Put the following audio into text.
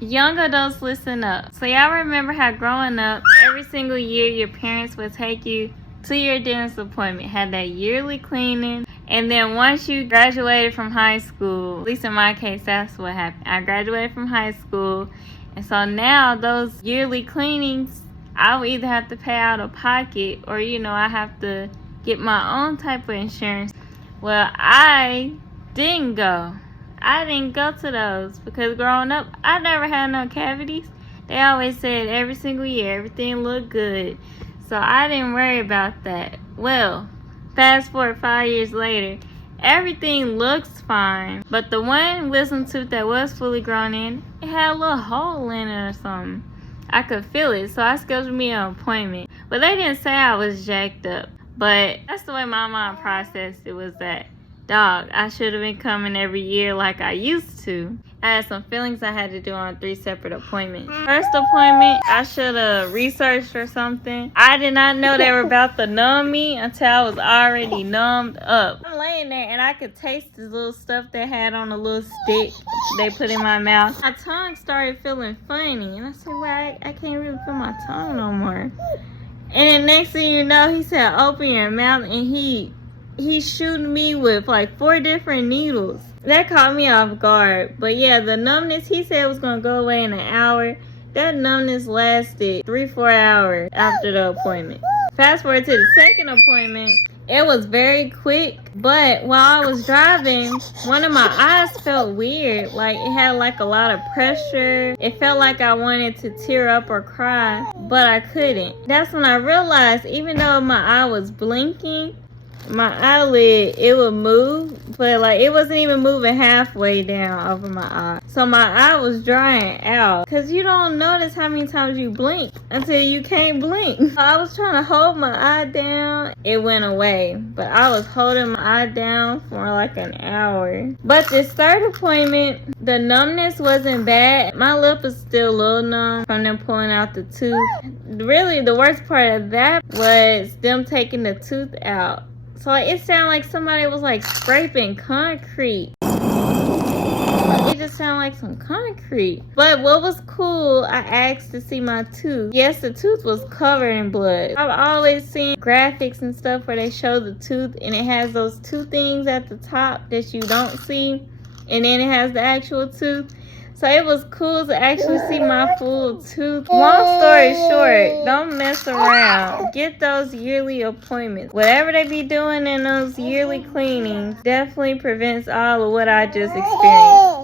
Young adults, listen up. So y'all remember how growing up, every single year your parents would take you to your dentist appointment, had that yearly cleaning, and then once you graduated from high school, at least in my case, that's what happened. I graduated from high school, and so now those yearly cleanings, I will either have to pay out of pocket or, I have to get my own type of insurance. Well, I didn't go. I didn't go to those because growing up, I never had no cavities. They always said every single year everything looked good. So I didn't worry about that. Well, fast forward 5 years later, everything looks fine. But the one wisdom tooth that was fully grown in, it had a little hole in it or something. I could feel it, so I scheduled me an appointment. But they didn't say I was jacked up. But that's the way my mind processed it, was that, dog, I should have been coming every year like I used to. I had some feelings I had to do on 3 separate appointments. First appointment, I should have researched or something. I did not know they were about to numb me until I was already numbed up. I'm laying there and I could taste this little stuff they had on a little stick they put in my mouth. My tongue started feeling funny. And I said, well, I can't really feel my tongue no more. And then next thing you know, he said, open your mouth, and he's shooting me with like 4 different needles. That caught me off guard. But yeah, the numbness, he said, was going to go away in an hour. That numbness lasted 3-4 hours after the appointment. Fast forward to the second appointment. It was very quick, but while I was driving, one of my eyes felt weird. Like it had like a lot of pressure. It felt like I wanted to tear up or cry, but I couldn't. That's when I realized, even though my eye was blinking, my eyelid, it would move, but like it wasn't even moving halfway down over my eye. So my eye was drying out, because you don't notice how many times you blink until you can't blink. I was trying to hold my eye down. It went away, but I was holding my eye down for like an hour. But this third appointment, the numbness wasn't bad. My lip was still a little numb from them pulling out the tooth. Really, the worst part of that was them taking the tooth out. So it sounded like somebody was like scraping concrete. It just sounded like some concrete. But what was cool, I asked to see my tooth. Yes, the tooth was covered in blood. I've always seen graphics and stuff where they show the tooth and it has those 2 things at the top that you don't see. And then it has the actual tooth. So it was cool to actually see my full tooth. Long story short, don't mess around. Get those yearly appointments. Whatever they be doing in those yearly cleanings definitely prevents all of what I just experienced.